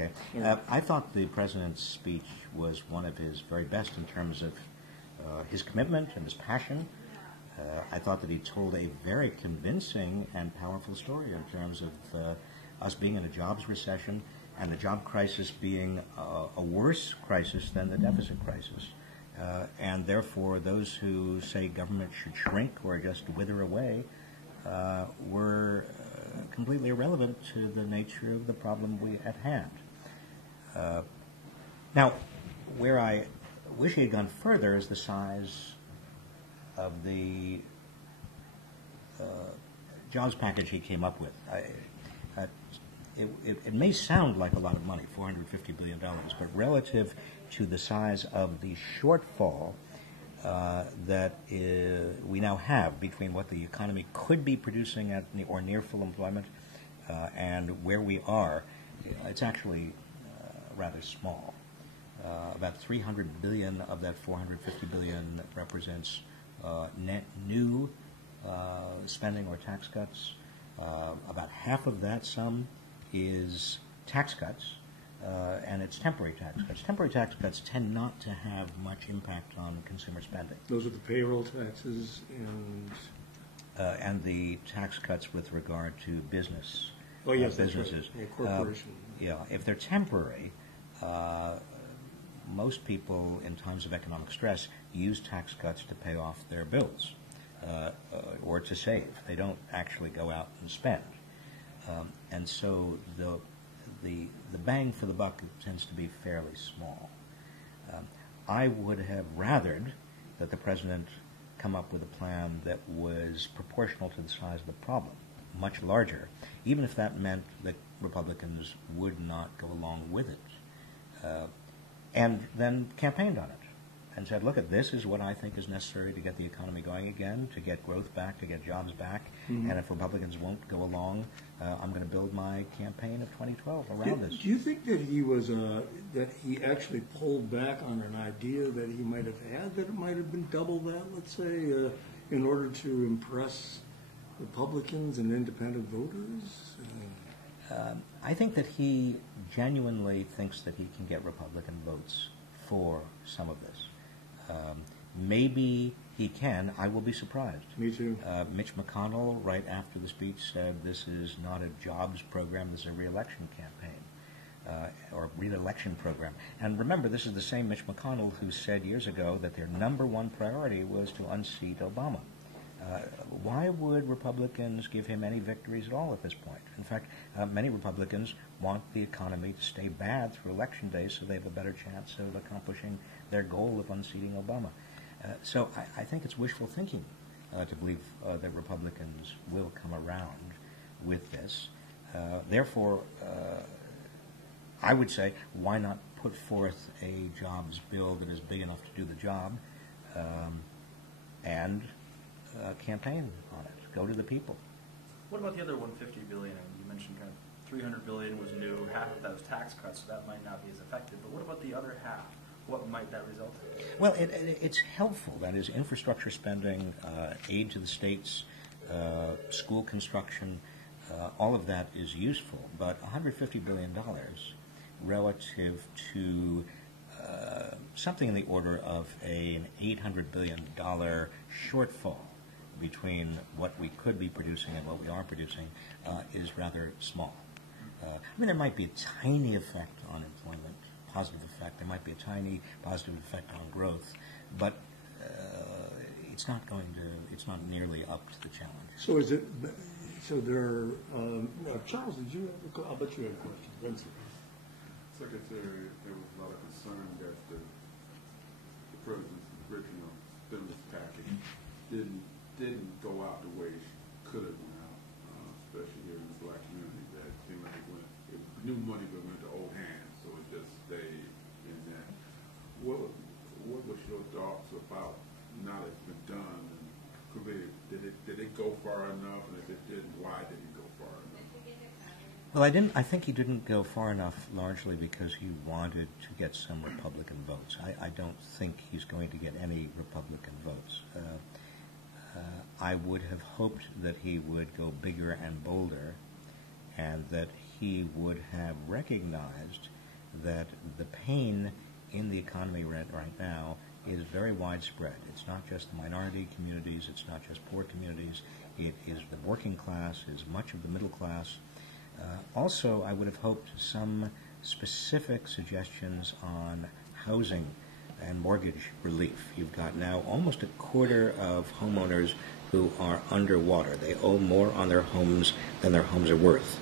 Okay. I thought the president's speech was one of his very best in terms of his commitment and his passion. I thought that he told a very convincing and powerful story in terms of us being in a jobs recession and the job crisis being a worse crisis than the deficit crisis. And therefore, those who say government should shrink or just wither away were completely irrelevant to the nature of the problem we at hand. Now, where I wish he had gone further is the size of the jobs package he came up with. It may sound like a lot of money, $450 billion, but relative to the size of the shortfall that we now have between what the economy could be producing at or near full employment and where we are, it's actually rather small. About $300 billion of that $450 billion represents net new spending or tax cuts. About half of that sum is tax cuts, and it's temporary tax cuts. Temporary tax cuts tend not to have much impact on consumer spending. Those are the payroll taxes and the tax cuts with regard to business. Oh yes, businesses. That's right. Yeah, corporation. Yeah, if they're temporary, most people in times of economic stress use tax cuts to pay off their bills or to save. They don't actually go out and spend. And so the bang for the buck tends to be fairly small. I would have rathered that the president come up with a plan that was proportional to the size of the problem, much larger, even if that meant that Republicans would not go along with it, and then campaigned on it and said, look, this is what I think is necessary to get the economy going again, to get growth back, to get jobs back, and if Republicans won't go along, I'm going to build my campaign of 2012 around this. Do you think that he actually pulled back on an idea that he might have had, that it might have been double that, let's say, in order to impress Republicans and independent voters? I think that he genuinely thinks that he can get Republican votes for some of this. Maybe he can. I will be surprised. Me too. Mitch McConnell, right after the speech, said this is not a jobs program, this is a re-election campaign, or re-election program. And remember, this is the same Mitch McConnell who said years ago that their number one priority was to unseat Obama. Why would Republicans give him any victories at all at this point? In fact, many Republicans want the economy to stay bad through election day so they have a better chance of accomplishing their goal of unseating Obama. So I think it's wishful thinking to believe that Republicans will come around with this. Therefore, I would say, why not put forth a jobs bill that is big enough to do the job and campaign on it, go to the people. What about the other $150 billion? You mentioned kind of $300 billion was new, half of that was tax cuts, so that might not be as effective. But what about the other half? What might that result in? Well, it's helpful. That is, infrastructure spending, aid to the states, school construction, all of that is useful. But $150 billion relative to something in the order of an $800 billion shortfall between what we could be producing and what we are producing is rather small. I mean, there might be a tiny effect on employment, positive effect. There might be a tiny positive effect on growth, but it's not nearly up to the challenge. So is it? So there. Charles, did you have I'll bet you had a question. Vincent. Secretary, there was a lot of concern that the president's original stimulus package didn't go out the way it could have went out, especially here in the black community. That seemed like it new money but went to old hands, so it just stayed in that. What was your thoughts about now that it's been done? And did it go far enough? And if it didn't, why did it go far enough? Well, I think he didn't go far enough, largely because he wanted to get some Republican votes. I don't think he's going to get any Republican votes. I would have hoped that he would go bigger and bolder, and that he would have recognized that the pain in the economy right now is very widespread. It's not just minority communities, it's not just poor communities, it is the working class, it is much of the middle class. Also, I would have hoped some specific suggestions on housing and mortgage relief. You've got now almost a quarter of homeowners who are underwater. They owe more on their homes than their homes are worth.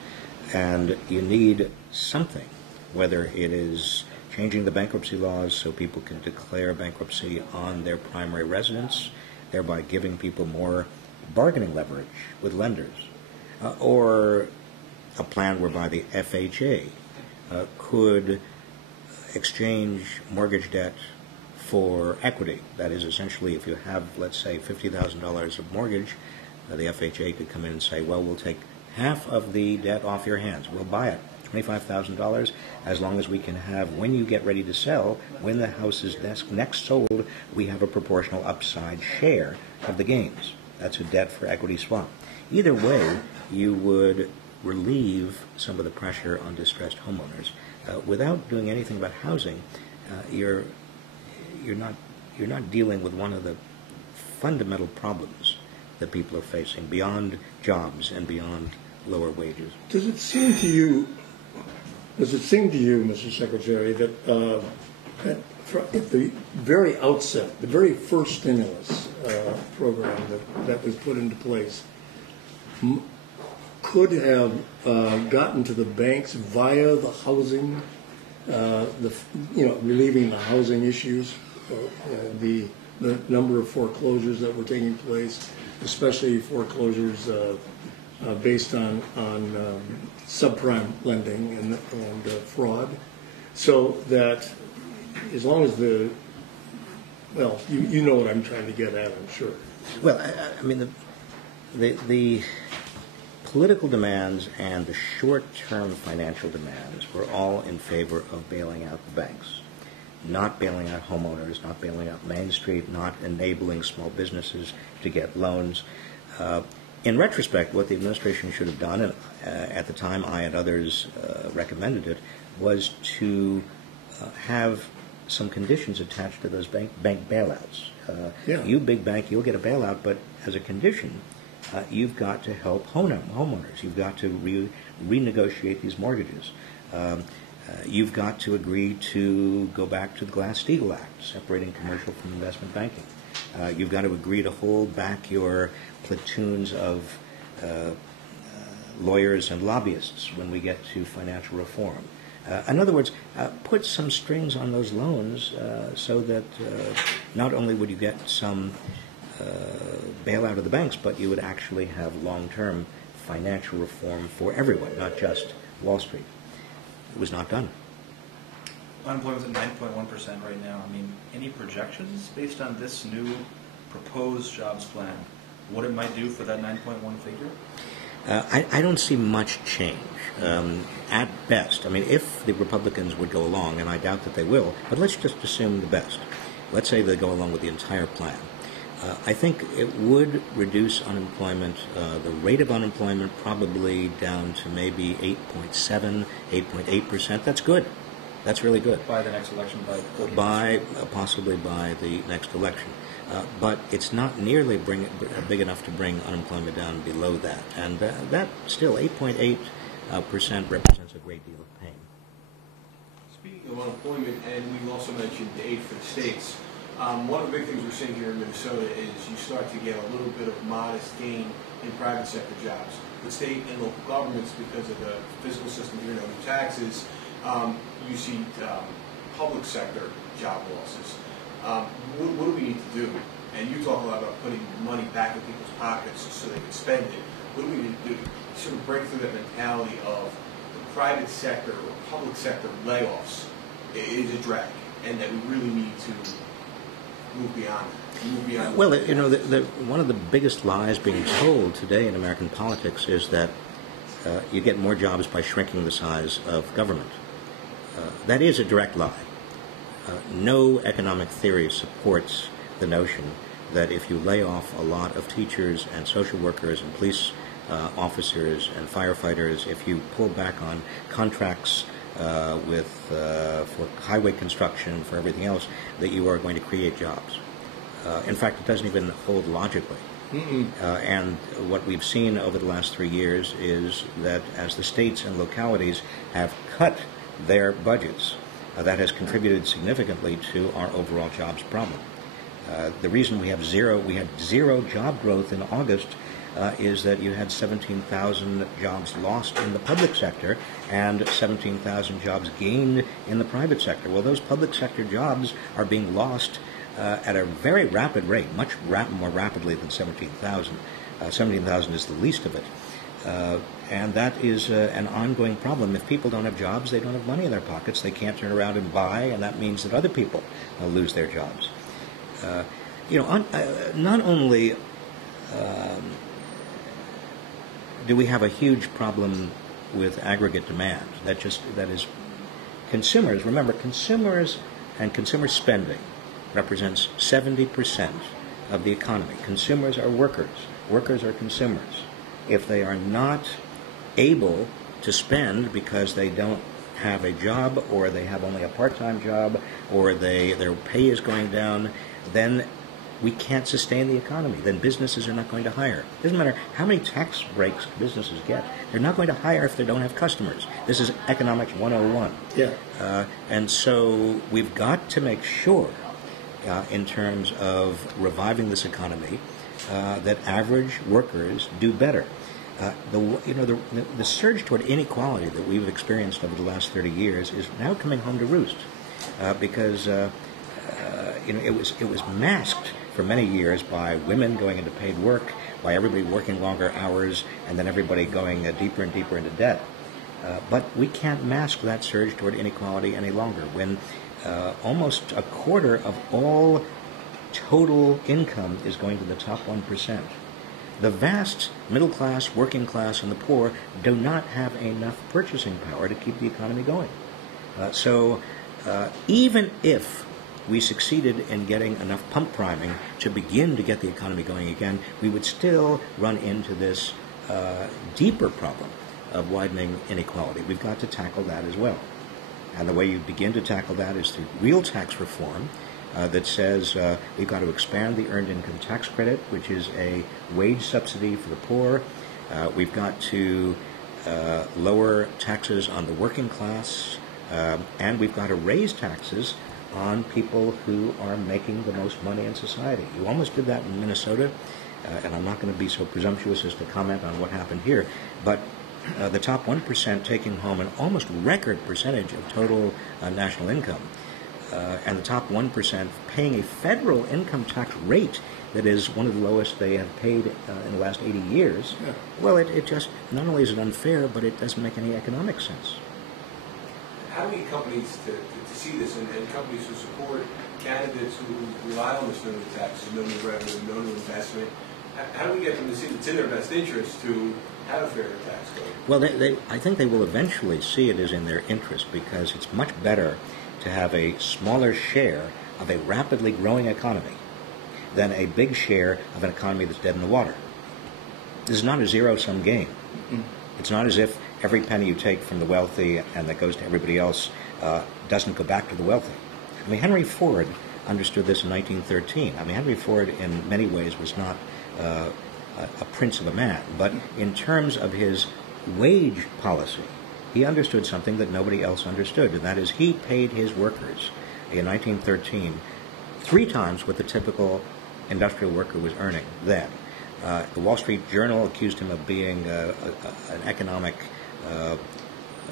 And you need something, whether it is changing the bankruptcy laws so people can declare bankruptcy on their primary residence, thereby giving people more bargaining leverage with lenders, or a plan whereby the FHA could exchange mortgage debt for equity. That is, essentially, if you have, let's say, $50,000 of mortgage, the FHA could come in and say, well, we'll take half of the debt off your hands. We'll buy it, $25,000, as long as we can have, when you get ready to sell, when the house is next sold, we have a proportional upside share of the gains. That's a debt for equity swap. Either way, you would relieve some of the pressure on distressed homeowners. Without doing anything about housing, you're not dealing with one of the fundamental problems that people are facing beyond jobs and beyond lower wages. Does it seem to you, Mr. Secretary, that at the very outset, the very first stimulus program that was put into place could have gotten to the banks via the housing, relieving the housing issues, the number of foreclosures that were taking place, especially foreclosures based on subprime lending and fraud, so that as long as you know what I'm trying to get at, I'm sure. Well, I mean, the political demands and the short-term financial demands were all in favor of bailing out the banks, not bailing out homeowners, not bailing out Main Street, not enabling small businesses to get loans. In retrospect, what the administration should have done, and at the time I and others recommended it, was to have some conditions attached to those bank bailouts. You, big bank, you'll get a bailout, but as a condition, you've got to help homeowners. You've got to renegotiate these mortgages. You've got to agree to go back to the Glass-Steagall Act, separating commercial from investment banking. You've got to agree to hold back your platoons of lawyers and lobbyists when we get to financial reform. In other words, put some strings on those loans so that not only would you get some bailout of the banks, but you would actually have long-term financial reform for everyone, not just Wall Street. It was not done. Unemployment's at 9.1% right now. I mean, any projections based on this new proposed jobs plan, what it might do for that 9.1 figure? I don't see much change. At best, I mean, if the Republicans would go along, and I doubt that they will, but let's just assume the best. Let's say they go along with the entire plan. I think it would reduce unemployment, the rate of unemployment probably down to maybe 8.7, 8.8%. That's good. That's really good. By the next election, possibly by the next election. But it's not nearly big enough to bring unemployment down below that. And that still, 8.8% represents a great deal of pain. Speaking of unemployment, and we also mentioned the aid for the states, one of the big things we're seeing here in Minnesota is you start to get a little bit of modest gain in private sector jobs. The state and local governments, because of the fiscal system here, no new taxes, you see public sector job losses. What do we need to do? And you talk a lot about putting money back in people's pockets so they can spend it. What do we need to do to sort of break through that mentality of the private sector or public sector layoffs is a drag, and that we really need to move beyond that? Well, you know, one of the biggest lies being told today in American politics is that you get more jobs by shrinking the size of government. That is a direct lie. No economic theory supports the notion that if you lay off a lot of teachers and social workers and police officers and firefighters, if you pull back on contracts for highway construction, for everything else, that you are going to create jobs. In fact, it doesn't even hold logically. And what we've seen over the last 3 years is that as the states and localities have cut their budgets, that has contributed significantly to our overall jobs problem. The reason we had zero job growth in August is that you had 17,000 jobs lost in the public sector and 17,000 jobs gained in the private sector. Well, those public sector jobs are being lost at a very rapid rate, much more rapidly than 17,000. 17,000 is the least of it. And that is an ongoing problem. If people don't have jobs, they don't have money in their pockets. They can't turn around and buy, and that means that other people lose their jobs. Not only do we have a huge problem with aggregate demand, that is consumers. Remember, consumers and consumer spending represents 70% of the economy. Consumers are workers. Workers are consumers. If they are not able to spend because they don't have a job, or they have only a part-time job, or their pay is going down, then we can't sustain the economy. Then businesses are not going to hire. It doesn't matter how many tax breaks businesses get. They're not going to hire if they don't have customers. This is economics 101. Yeah. And so we've got to make sure, in terms of reviving this economy, that average workers do better. The surge toward inequality that we've experienced over the last 30 years is now coming home to roost, because it was masked for many years by women going into paid work, by everybody working longer hours, and then everybody going deeper and deeper into debt. But we can't mask that surge toward inequality any longer when almost a quarter of all total income is going to the top 1%. The vast middle class, working class, and the poor do not have enough purchasing power to keep the economy going. So even if we succeeded in getting enough pump priming to begin to get the economy going again, we would still run into this deeper problem of widening inequality. We've got to tackle that as well. And the way you begin to tackle that is through real tax reform that says we've got to expand the earned income tax credit, which is a wage subsidy for the poor. We've got to lower taxes on the working class, and we've got to raise taxes on people who are making the most money in society. You almost did that in Minnesota, and I'm not going to be so presumptuous as to comment on what happened here, but the top 1% taking home an almost record percentage of total national income, and the top 1% paying a federal income tax rate that is one of the lowest they have paid in the last 80 years. Yeah. Well, it just, not only is it unfair, but it doesn't make any economic sense. How do we get companies to see this, and companies who support candidates who rely on this no new taxes, no new revenue, no new investment? How do we get them to see that it's in their best interest to have a fairer tax code? Well, I think they will eventually see it as in their interest, because it's much better to have a smaller share of a rapidly growing economy than a big share of an economy that's dead in the water. This is not a zero-sum game. Mm-hmm. It's not as if every penny you take from the wealthy and that goes to everybody else doesn't go back to the wealthy. I mean, Henry Ford understood this in 1913. I mean, Henry Ford in many ways was not a prince of a man, but in terms of his wage policy, he understood something that nobody else understood, and that is he paid his workers in 1913 3 times what the typical industrial worker was earning then. The Wall Street Journal accused him of being an economic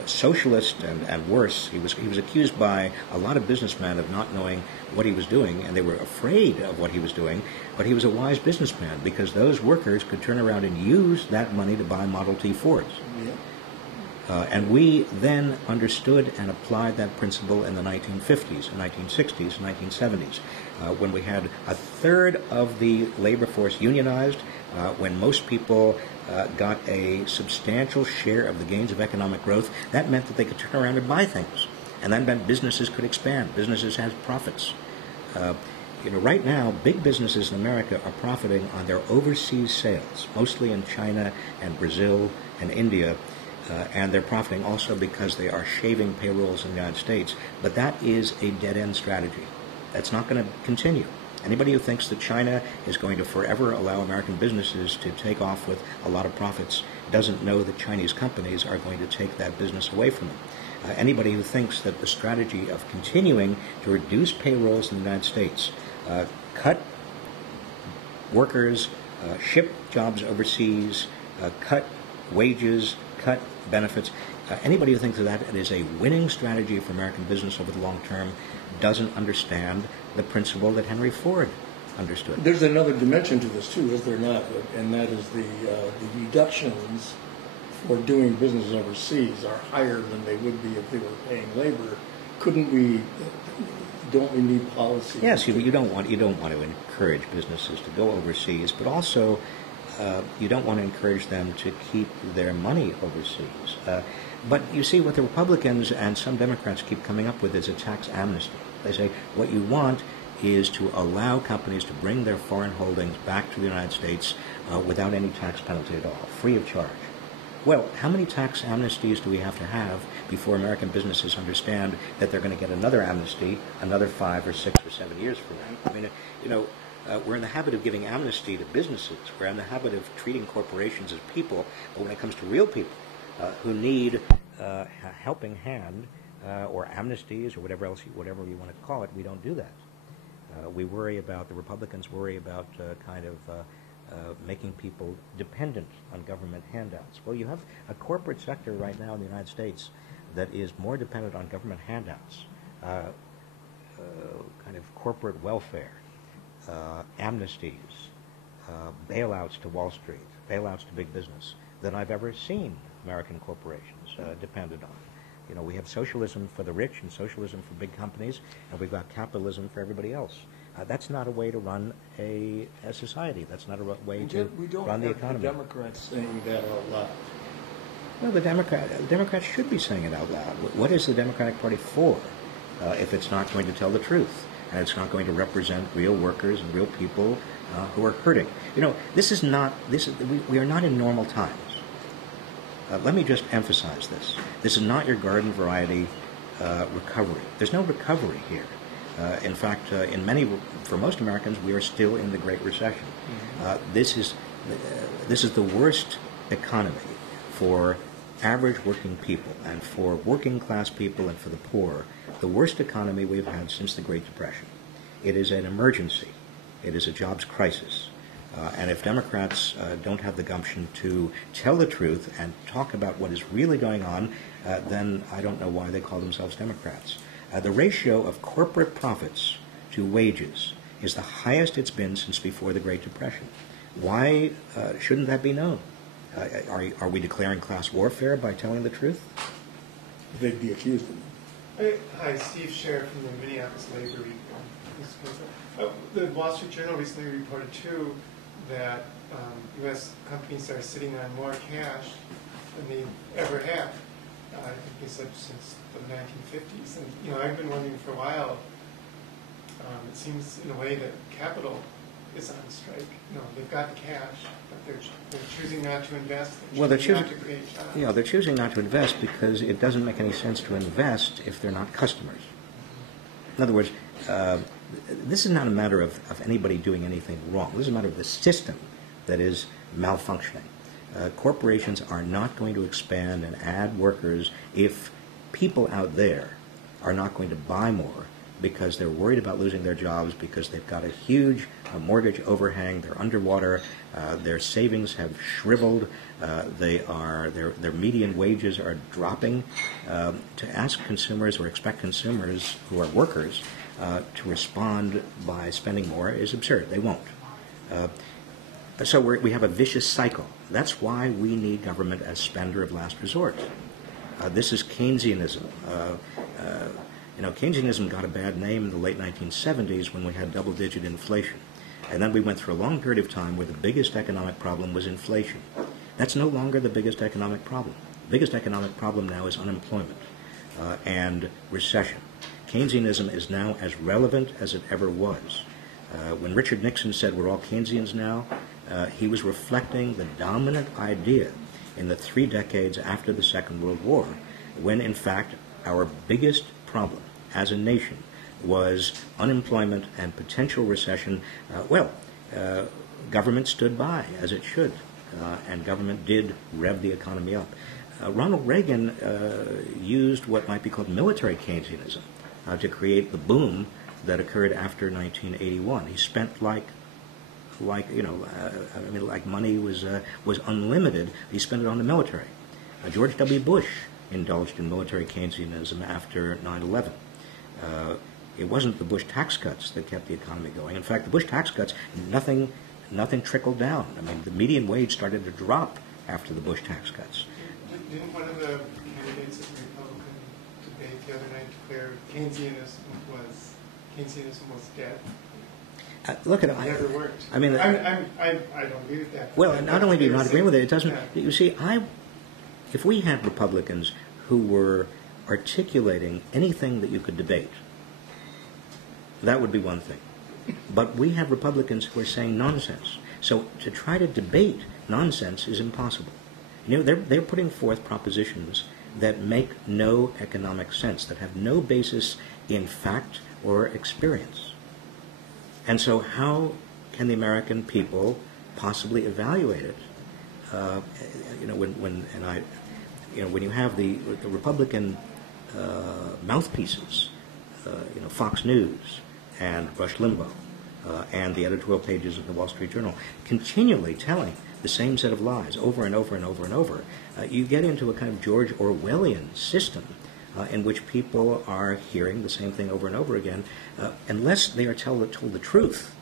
socialist and worse. He was accused by a lot of businessmen of not knowing what he was doing, and they were afraid of what he was doing, but he was a wise businessman because those workers could turn around and use that money to buy Model T Fords. Yeah. And we then understood and applied that principle in the 1950s, 1960s, 1970s, when we had a third of the labor force unionized, when most people got a substantial share of the gains of economic growth. That meant that they could turn around and buy things, and that meant businesses could expand. Businesses had profits. right now, big businesses in America are profiting on their overseas sales, mostly in China and Brazil and India, and they're profiting also because they are shaving payrolls in the United States. But that is a dead-end strategy. That's not going to continue. Anybody who thinks that China is going to forever allow American businesses to take off with a lot of profits doesn't know that Chinese companies are going to take that business away from them. Anybody who thinks that the strategy of continuing to reduce payrolls in the United States, cut workers, ship jobs overseas, cut wages, cut benefits, anybody who thinks that is a winning strategy for American business over the long term doesn't understand the principle that Henry Ford understood. There's another dimension to this too, is there not? And that is the deductions for doing business overseas are higher than they would be if they were paying labor. Don't we need policy? Yes, you don't want to encourage businesses to go overseas, but also you don't want to encourage them to keep their money overseas. But you see, what the Republicans and some Democrats keep coming up with is a tax amnesty. They say what you want is to allow companies to bring their foreign holdings back to the United States without any tax penalty at all, free of charge. Well, how many tax amnesties do we have to have before American businesses understand that they're going to get another amnesty another 5 or 6 or 7 years from now? I mean, we're in the habit of giving amnesty to businesses. We're in the habit of treating corporations as people, but when it comes to real people who need a helping hand or amnesties or whatever you want to call it, we don't do that. The Republicans worry about making people dependent on government handouts. Well, you have a corporate sector right now in the United States that is more dependent on government handouts, kind of corporate welfare, amnesties, bailouts to Wall Street, bailouts to big business, than I've ever seen American corporations depended on. We have socialism for the rich and socialism for big companies, and we've got capitalism for everybody else. That's not a way to run a society. That's not a way to run the economy. We don't have the Democrats saying that out loud. No, the Democrats should be saying it out loud. What is the Democratic Party for if it's not going to tell the truth and it's not going to represent real workers and real people who are hurting? We are not in normal times. Let me just emphasize this. This is not your garden variety recovery. There's no recovery here. In fact, for most Americans, we are still in the Great Recession. This is the worst economy for average working people and for working class people and for the poor, the worst economy we've had since the Great Depression. It is an emergency. It is a jobs crisis. And if Democrats don't have the gumption to tell the truth and talk about what is really going on, then I don't know why they call themselves Democrats. The ratio of corporate profits to wages is the highest it's been since before the Great Depression. Why shouldn't that be known? Are we declaring class warfare by telling the truth? They'd be accused of it. Hi, Steve Scher from the Minneapolis Labor Report. The Wall Street Journal recently reported, too, that U.S. companies are sitting on more cash than they ever have. I think they said since the 1950s. And, I've been wondering for a while, it seems in a way that capital is on strike. They've got the cash, but they're choosing not to invest. They're choosing not to create jobs. They're choosing not to invest because it doesn't make any sense to invest if they're not customers. In other words, this is not a matter of anybody doing anything wrong. This is a matter of the system that is malfunctioning. Corporations are not going to expand and add workers if people out there are not going to buy more because they're worried about losing their jobs, because they've got a huge mortgage overhang, they're underwater, their savings have shriveled, their median wages are dropping. To ask consumers or expect consumers who are workers to respond by spending more is absurd. They won't. So we have a vicious cycle. That's why we need government as spender of last resort. This is Keynesianism. Keynesianism got a bad name in the late 1970s when we had double-digit inflation. And then we went through a long period of time where the biggest economic problem was inflation. That's no longer the biggest economic problem. The biggest economic problem now is unemployment and recession. Keynesianism is now as relevant as it ever was. When Richard Nixon said we're all Keynesians now, he was reflecting the dominant idea in the 3 decades after the Second World War, when in fact our biggest problem as a nation was unemployment and potential recession. Government stood by, as it should, and government did rev the economy up. Ronald Reagan used what might be called military Keynesianism to create the boom that occurred after 1981. He spent like money was unlimited. He spent it on the military. George W. Bush indulged in military Keynesianism after 9/11. It wasn't the Bush tax cuts that kept the economy going. In fact, the Bush tax cuts, nothing trickled down. I mean, the median wage started to drop after the Bush tax cuts. Didn't one of the candidates of the Republican debate the other night declare Keynesianism was dead? Look at it. It never worked. I mean, I don't agree with that. well, not only do you not agree with it, it doesn't. Yeah. You see, if we had Republicans who were articulating anything that you could debate, that would be one thing. But we have Republicans who are saying nonsense. So to try to debate nonsense is impossible. You know, they're putting forth propositions that make no economic sense, that have no basis in fact or experience. And so how can the American people possibly evaluate it? When you have the Republican mouthpieces, Fox News and Rush Limbaugh and the editorial pages of the Wall Street Journal continually telling the same set of lies over and over and over and over, you get into a kind of George Orwellian system in which people are hearing the same thing over and over again, unless they are told the truth.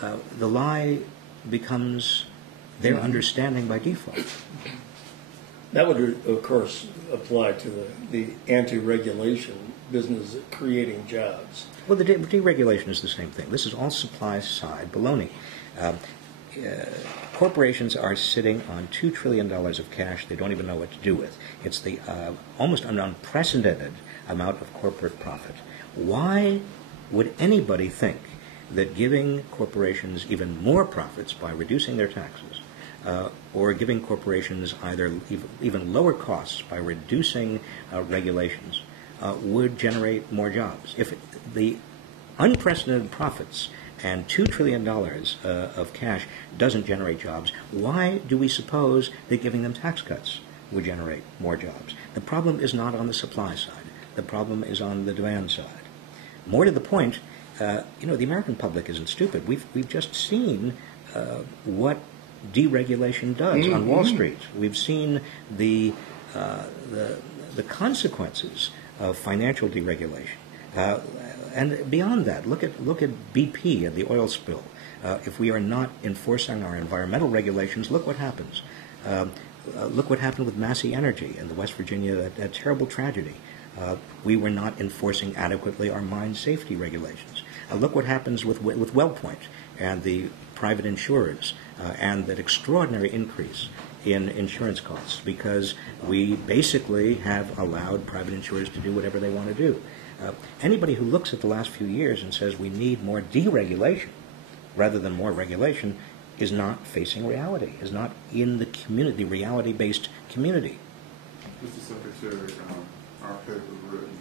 The lie becomes their understanding by default. That would, of course, apply to the anti-regulation business creating jobs. Well, the deregulation is the same thing. This is all supply-side baloney. Corporations are sitting on $2 trillion of cash they don't even know what to do with. It's the almost an unprecedented amount of corporate profit. Why would anybody think that giving corporations even more profits by reducing their taxes, or giving corporations either even lower costs by reducing regulations, would generate more jobs? If the unprecedented profits and $2 trillion of cash doesn't generate jobs, why do we suppose that giving them tax cuts would generate more jobs? The problem is not on the supply side. The problem is on the demand side. More to the point, the American public isn't stupid. We've just seen what deregulation does on Wall Street. We've seen the consequences of financial deregulation. And beyond that, look at BP and the oil spill. If we are not enforcing our environmental regulations, look what happens. Look what happened with Massey Energy in the West Virginia, that terrible tragedy. We were not enforcing adequately our mine safety regulations. Look what happens with WellPoint and the private insurers and that extraordinary increase in insurance costs, because we basically have allowed private insurers to do whatever they want to do. Anybody who looks at the last few years and says we need more deregulation rather than more regulation is not facing reality, is not in the community, reality-based community. Mr. Secretary, our paper written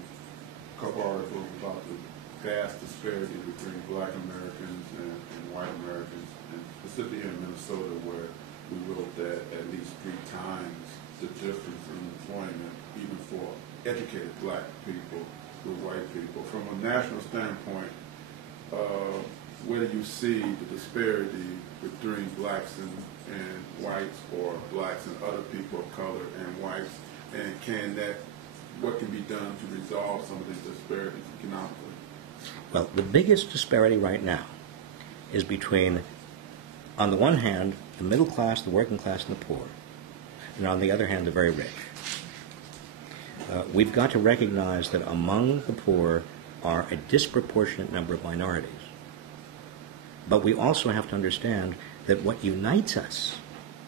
a couple articles about the vast disparity between black Americans and white Americans, and specifically here in Minnesota, where we wrote that at least 3 times the difference in employment, even for educated black people with white people. From a national standpoint, where do you see the disparity between blacks and whites, or blacks and other people of color and whites, and what can be done to resolve some of these disparities economically? Well, the biggest disparity right now is between, on the one hand, the middle class, the working class, and the poor, and on the other hand, the very rich. We've got to recognize that among the poor are a disproportionate number of minorities. But we also have to understand that what unites us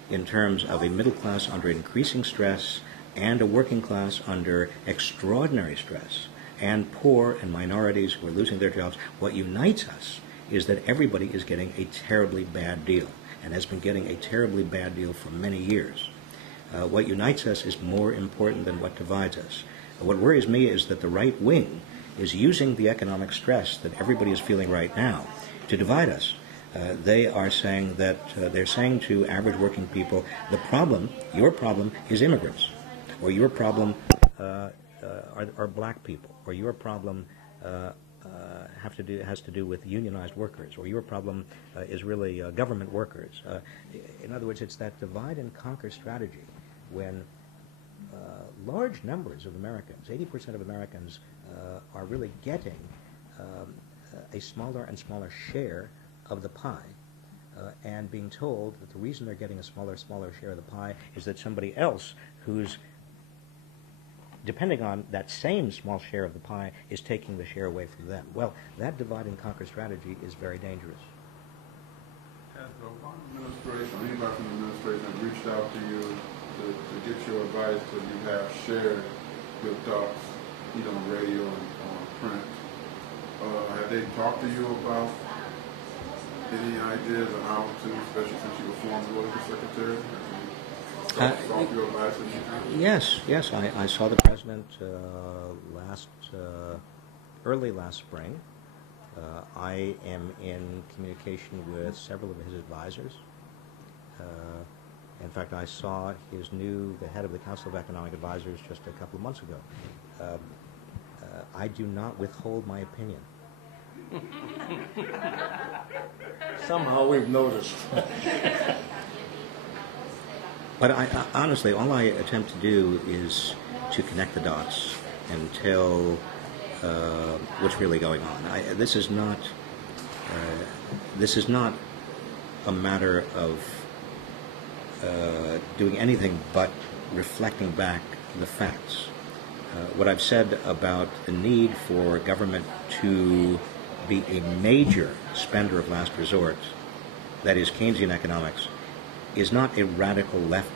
in terms of a middle class under increasing stress and a working class under extraordinary stress and poor and minorities who are losing their jobs. What unites us is that everybody is getting a terribly bad deal and has been getting a terribly bad deal for many years. What unites us is more important than what divides us. What worries me is that the right wing is using the economic stress that everybody is feeling right now to divide us. They are saying that they're saying to average working people, the problem, your problem, is immigrants, or your problem are black people, or your problem has to do with unionized workers, or your problem is really government workers. In other words, it's that divide and conquer strategy when large numbers of Americans, 80% of Americans, are really getting a smaller and smaller share of the pie, and being told that the reason they're getting a smaller share of the pie is that somebody else who's depending on that same small share of the pie is taking the share away from them. Well, that divide and conquer strategy is very dangerous. Has the Obama administration, or anybody from the administration, have reached out to you to get your advice, because you have shared your thoughts, either on radio and on print? Have they talked to you about any ideas on how to, especially since you were former political secretary? Your advice Yes. I saw the president early last spring. I am in communication with several of his advisors. In fact, I saw the head of the Council of Economic Advisors just a couple of months ago. I do not withhold my opinion. Somehow we've noticed. But honestly, all I attempt to do is to connect the dots and tell what's really going on. This is not a matter of doing anything but reflecting back the facts. What I've said about the need for government to be a major spender of last resort, that is Keynesian economics, is not a radical left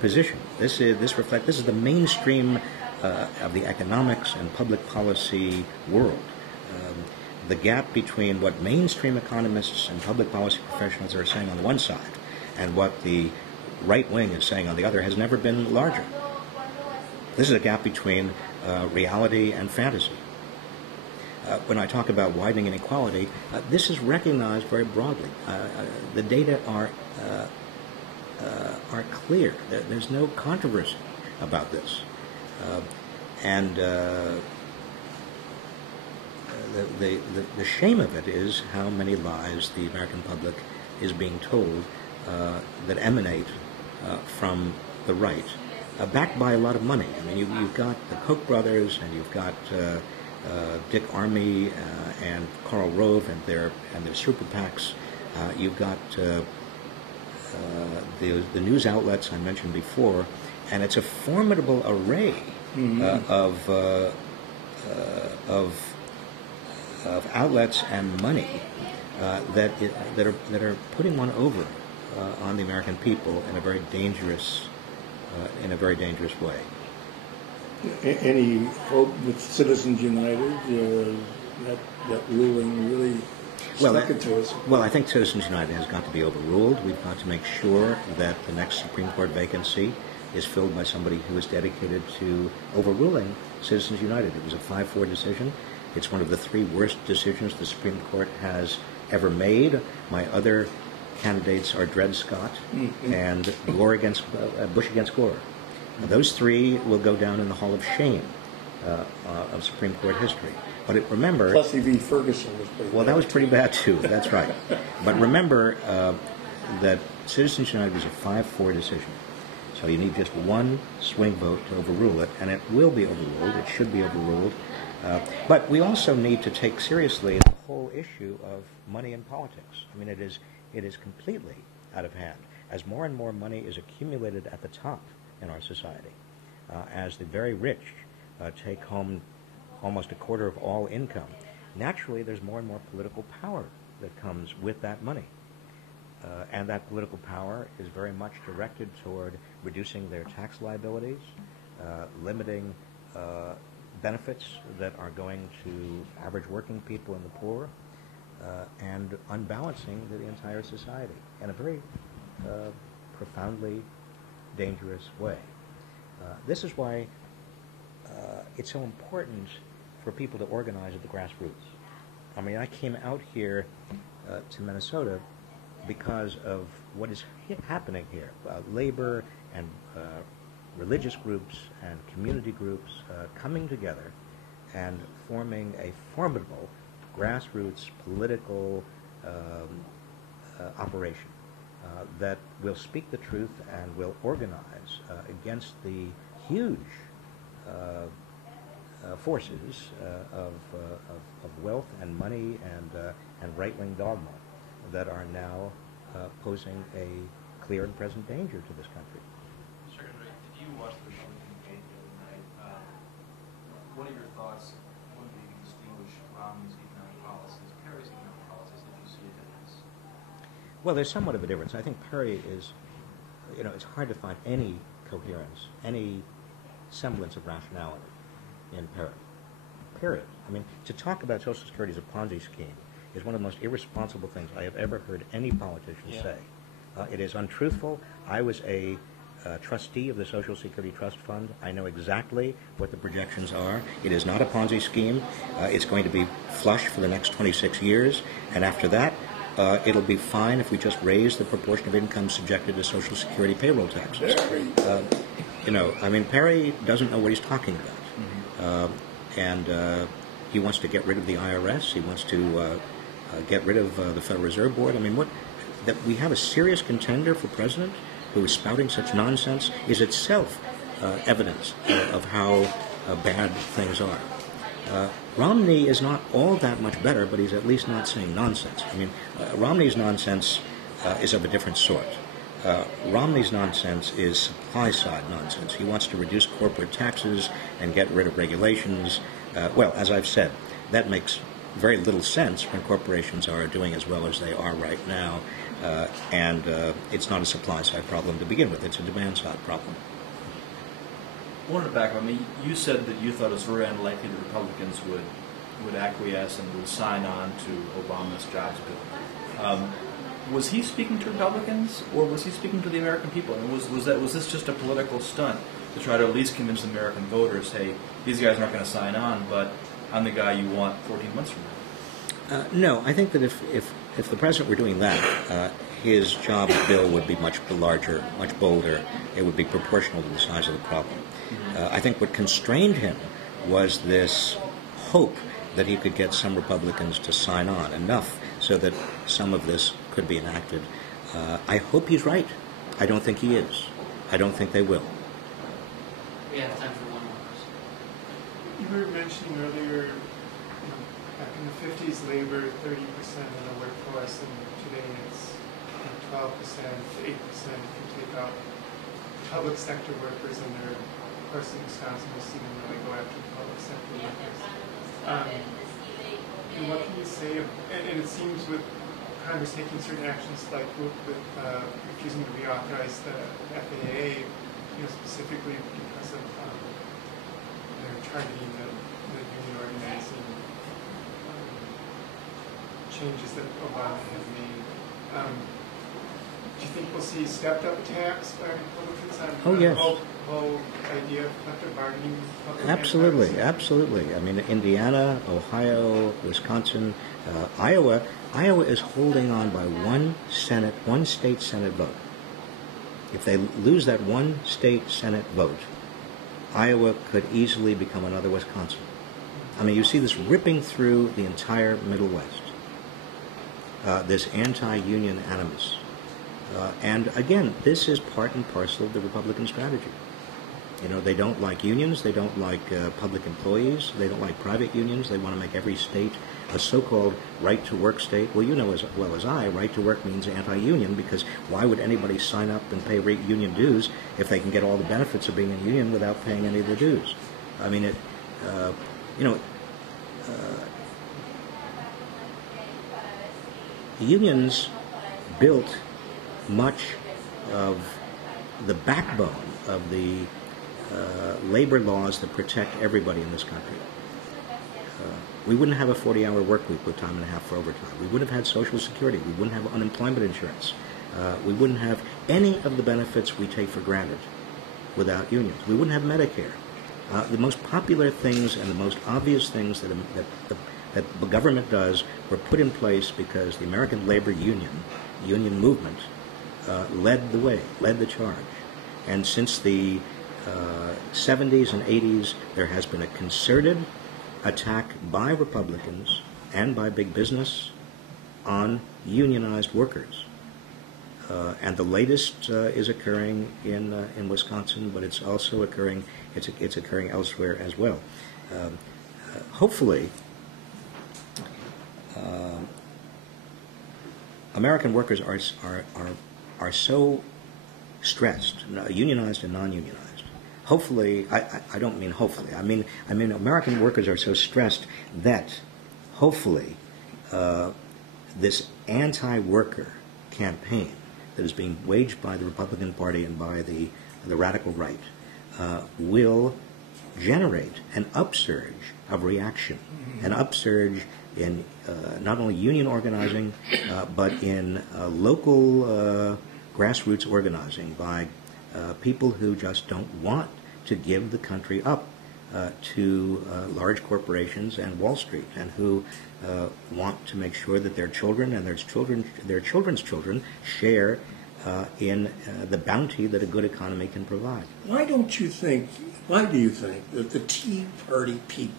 position. This is the mainstream of the economics and public policy world. The gap between what mainstream economists and public policy professionals are saying on the one side and what the right wing is saying on the other has never been larger. This is a gap between reality and fantasy. When I talk about widening inequality, this is recognized very broadly. The data are clear. There's no controversy about this. And the shame of it is how many lies the American public is being told that emanate from the right, backed by a lot of money. I mean, you've got the Koch brothers, and you've got Dick Armey and Karl Rove and their super PACs. You've got the news outlets I mentioned before, and it's a formidable array of outlets and money that are putting one over on the American people in a very dangerous way. Any hope with Citizens United? That ruling really stuck it to us. Well, I think Citizens United has got to be overruled. We've got to make sure that the next Supreme Court vacancy is filled by somebody who is dedicated to overruling Citizens United. It was a 5-4 decision. It's one of the 3 worst decisions the Supreme Court has ever made. My other candidates are Dred Scott and Bush against Gore. Those 3 will go down in the Hall of Shame of Supreme Court history. But remember... Plessy v. Ferguson was pretty bad. Well, that was pretty bad, too. That's right. But remember that Citizens United was a 5-4 decision. So you need just one swing vote to overrule it, and it will be overruled. It should be overruled. But we also need to take seriously the whole issue of money in politics. I mean, it is completely out of hand. As more and more money is accumulated at the top in our society, as the very rich take home almost a quarter of all income, naturally there's more and more political power that comes with that money. And that political power is very much directed toward reducing their tax liabilities, limiting benefits that are going to average working people and the poor, and unbalancing the entire society in a very profoundly dangerous way. This is why it's so important for people to organize at the grassroots. I mean, I came out here to Minnesota because of what is happening here. Labor and religious groups and community groups coming together and forming a formidable grassroots political operation that will speak the truth and will organize against the huge forces of wealth and money and right-wing dogma that are now posing a clear and present danger to this country. Secretary, did you watch the Republican debate the other night? What are your thoughts? What do you distinguish Romney's economic policies, Perry's economic policies? Did you see a difference? Well, there's somewhat of a difference. I think Perry is, it's hard to find any coherence, any semblance of rationality in Perry. Period. I mean, to talk about Social Security as a Ponzi scheme is one of the most irresponsible things I have ever heard any politician say. It is untruthful. I was a trustee of the Social Security Trust Fund. I know exactly what the projections are. It is not a Ponzi scheme. It's going to be flush for the next 26 years, and after that, it'll be fine if we just raise the proportion of income subjected to Social Security payroll taxes. Perry doesn't know what he's talking about. And he wants to get rid of the IRS. He wants to get rid of the Federal Reserve Board. I mean, that we have a serious contender for president who is spouting such nonsense is itself evidence of how bad things are. Romney is not all that much better, but he's at least not saying nonsense. I mean, Romney's nonsense is of a different sort. Romney's nonsense is supply-side nonsense. He wants to reduce corporate taxes and get rid of regulations. Well, as I've said, that makes very little sense when corporations are doing as well as they are right now, and it's not a supply-side problem to begin with. It's a demand-side problem. I wanted to back up. I mean, you said that you thought it was very unlikely the Republicans would acquiesce and would sign on to Obama's jobs bill. Was he speaking to Republicans, or was he speaking to the American people? I mean, was this just a political stunt to try to at least convince the American voters, hey, these guys aren't going to sign on, but I'm the guy you want 14 months from now? No, I think that if the president were doing that, his job bill would be much larger, much bolder. It would be proportional to the size of the problem. I think what constrained him was this hope that he could get some Republicans to sign on, enough so that some of this could be enacted. I hope he's right. I don't think he is. I don't think they will. We have time for one more question. You were mentioning earlier, back in the 50s, labor 30% of the workforce, and today it's 12% to 8% if you take out public sector workers, and they're, of course, in Wisconsin, we'll see them really go after the public sector workers. And what can you say, and it seems with Congress taking certain actions like with refusing to reauthorize the FAA, specifically because of they're targeting the union organizing changes that Obama has made. Do you think we'll see stepped up attacks by Republicans on yes. the whole idea of collective bargaining? Absolutely, absolutely. I mean, Indiana, Ohio, Wisconsin, Iowa. Iowa is holding on by one state Senate vote. If they lose that one state Senate vote, Iowa could easily become another Wisconsin. I mean, you see this ripping through the entire Middle West, this anti-union animus. And again, this is part and parcel of the Republican strategy. They don't like unions, they don't like public employees, they don't like private unions, they want to make every state a so-called right-to-work state. Well, you know as well as I, right-to-work means anti-union, because why would anybody sign up and pay union dues if they can get all the benefits of being in a union without paying any of the dues? I mean, unions built much of the backbone of the labor laws that protect everybody in this country. We wouldn't have a 40-hour work week with time and a half for overtime. We wouldn't have had Social Security. We wouldn't have unemployment insurance. We wouldn't have any of the benefits we take for granted without unions. We wouldn't have Medicare. The most popular things and the most obvious things that the government does were put in place because the American labor union movement, led the way, led the charge. And since the 70s and 80s, there has been a concerted attack by Republicans and by big business on unionized workers. And the latest is occurring in Wisconsin, but it's also occurring. It's occurring elsewhere as well. Hopefully, American workers are so stressed, unionized and non-unionized. Hopefully, I don't mean hopefully. I mean American workers are so stressed that hopefully this anti-worker campaign that is being waged by the Republican Party and by the radical right will generate an upsurge of reaction, an upsurge in not only union organizing, but in local grassroots organizing by people who just don't want to give the country up to large corporations and Wall Street, and who want to make sure that their children and their children's children share in the bounty that a good economy can provide. Why do you think that the Tea Party people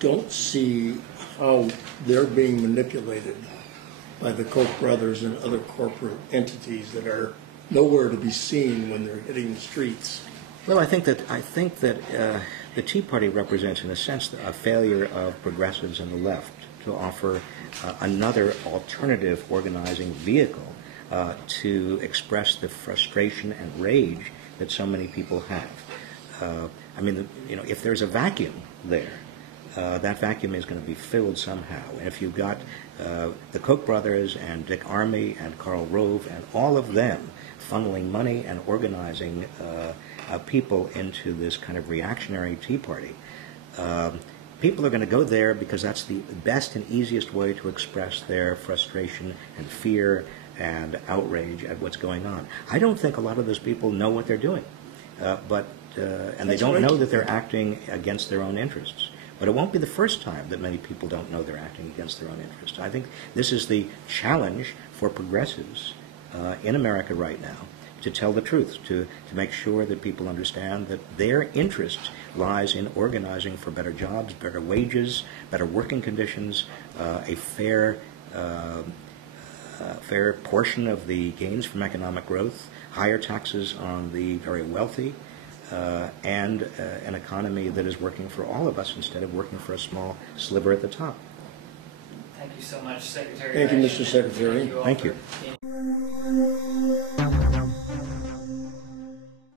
don't see how they're being manipulated by the Koch brothers and other corporate entities that are nowhere to be seen when they're hitting the streets? Well, I think that the Tea Party represents, in a sense, a failure of progressives and the left to offer another alternative organizing vehicle to express the frustration and rage that so many people have. If there's a vacuum there, that vacuum is going to be filled somehow. And if you've got the Koch brothers and Dick Armey and Karl Rove and all of them funneling money and organizing people into this kind of reactionary Tea Party, people are going to go there because that's the best and easiest way to express their frustration and fear and outrage at what's going on. I don't think a lot of those people know what they're doing, and they don't know that they're acting against their own interests. But it won't be the first time that many people don't know they're acting against their own interests. I think this is the challenge for progressives in America right now, to tell the truth, to make sure that people understand that their interest lies in organizing for better jobs, better wages, better working conditions, a fair portion of the gains from economic growth, higher taxes on the very wealthy, and an economy that is working for all of us instead of working for a small sliver at the top. Thank you so much, Secretary. Thank you, Reich. Mr. Secretary. Thank you all Thank for you.